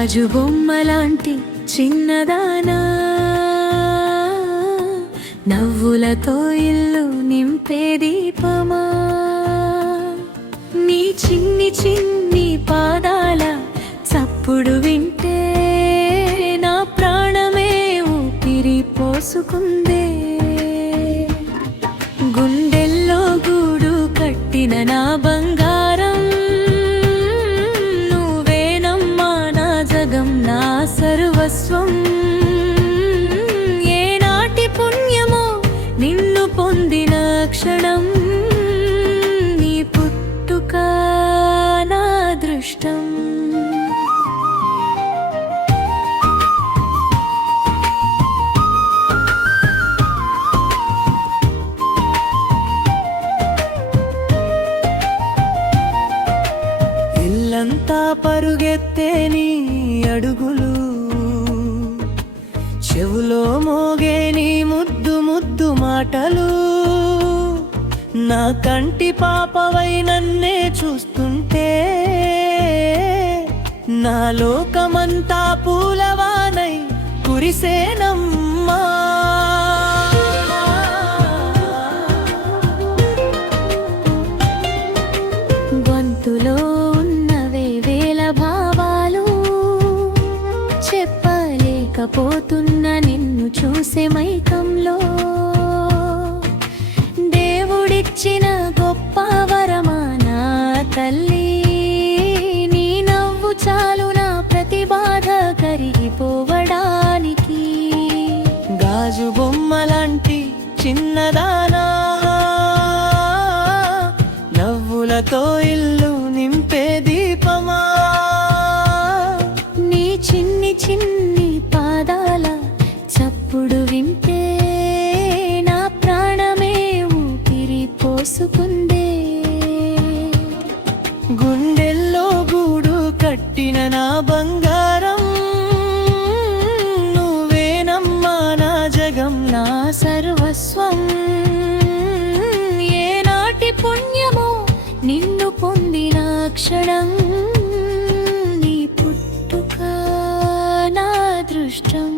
గాజు బొమ్మలాంటి చిన్నదానా, నవ్వులతో ఇల్లు నింపే దీపమా, నీ చిన్ని చిన్ని పాదాల చప్పుడు వింటే నా ప్రాణమే ఊపిరి పోసుకుందే. గుండెల్లో గూడు కట్టిన నా బంగారం, నువ్వేనమ్మా నా జగం, నా సర్వస్వం. ఏనాటి పుణ్యమో నిన్ను పొందిన క్షణం, నీ పుట్టుక నా అదృష్టం. ఇల్లంతా పరుగెత్తే నీ అడుగులు, చెవులో మోగే నీ ముద్దు ముద్దు మాటలు, నా కంటి పాపవై నన్నే చూస్తుంటే నా లోకమంతా పూలవానై కురిసేనమ్మా. గొంతులో ఉన్నవే వేల భావాలు, చెప్పలేకపోతున్న నిన్ను చూసే మైకంలో, దేవుడిచ్చిన గొప్ప వరమా నా తల్లి, నీ నవ్వు చాలు నా ప్రతి బాధ కరిగిపోవడానికి. గాజు బొమ్మలాంటి చిన్నదానా, నవ్వులతో ఇల్లు నింపే దీపమా, నీ చిన్ని చిన్ని పాదాల చప్పుడు వింటే నా ప్రాణమే ఊపిరి పోసుకుందే. గుండెల్లో గూడు కట్టిన నా బంగారం, నువ్వేనమ్మా నా జగం, నా సర్వస్వం. ఏనాటి పుణ్యమో నిన్ను పొందిన క్షణం, నీ పుట్టుక నా అదృష్టం.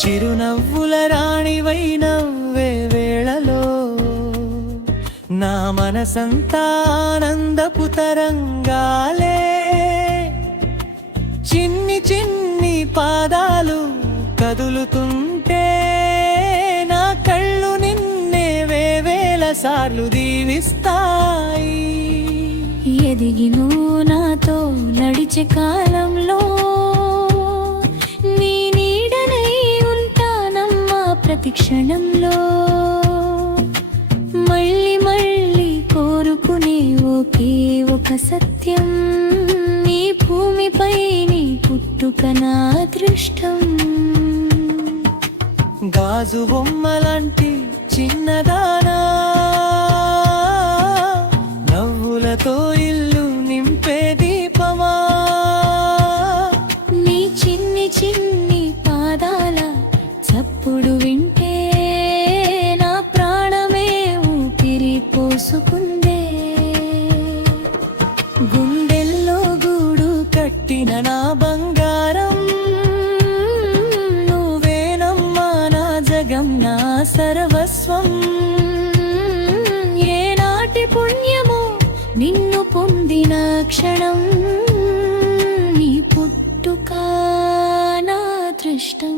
చిరునవ్వుల రాణివై నవ్వే వేళలో నా మనసంతా ఆనందపు తరంగాలే, చిన్ని చిన్ని పాదాలు కదులుతుంటే నా కళ్ళు నిన్నే వేవేల సార్లు దీవిస్తాయి. ఎదిగి నువ్వు నాతో నడిచే కాలంలో నీ నీడనై ఉంటానమ్మా ప్రతి క్షణంలో. మళ్ళీ మళ్ళీ కోరుకునే ఒకే ఒక సత్యం, నీ భూమిపై నీ పుట్టుక నా అదృష్టం. గాజు బొమ్మలాంటి చిన్నదానా, నవ్వులతో ఇల్లు నింపే దీపమా, నీ చిన్ని చిన్ని పాదాల చప్పుడు వింటే నా ప్రాణమే ఊపిరి పోసుకుందే. గుండెల్లో గూడు కట్టిన నా బంగారం, నువ్వేనమ్మా నా జగం, నా సర్వస్వం. ఏనాటి పుణ్యమో నిన్ను పొందిన క్షణం, నీ పుట్టుక నా అదృష్టం.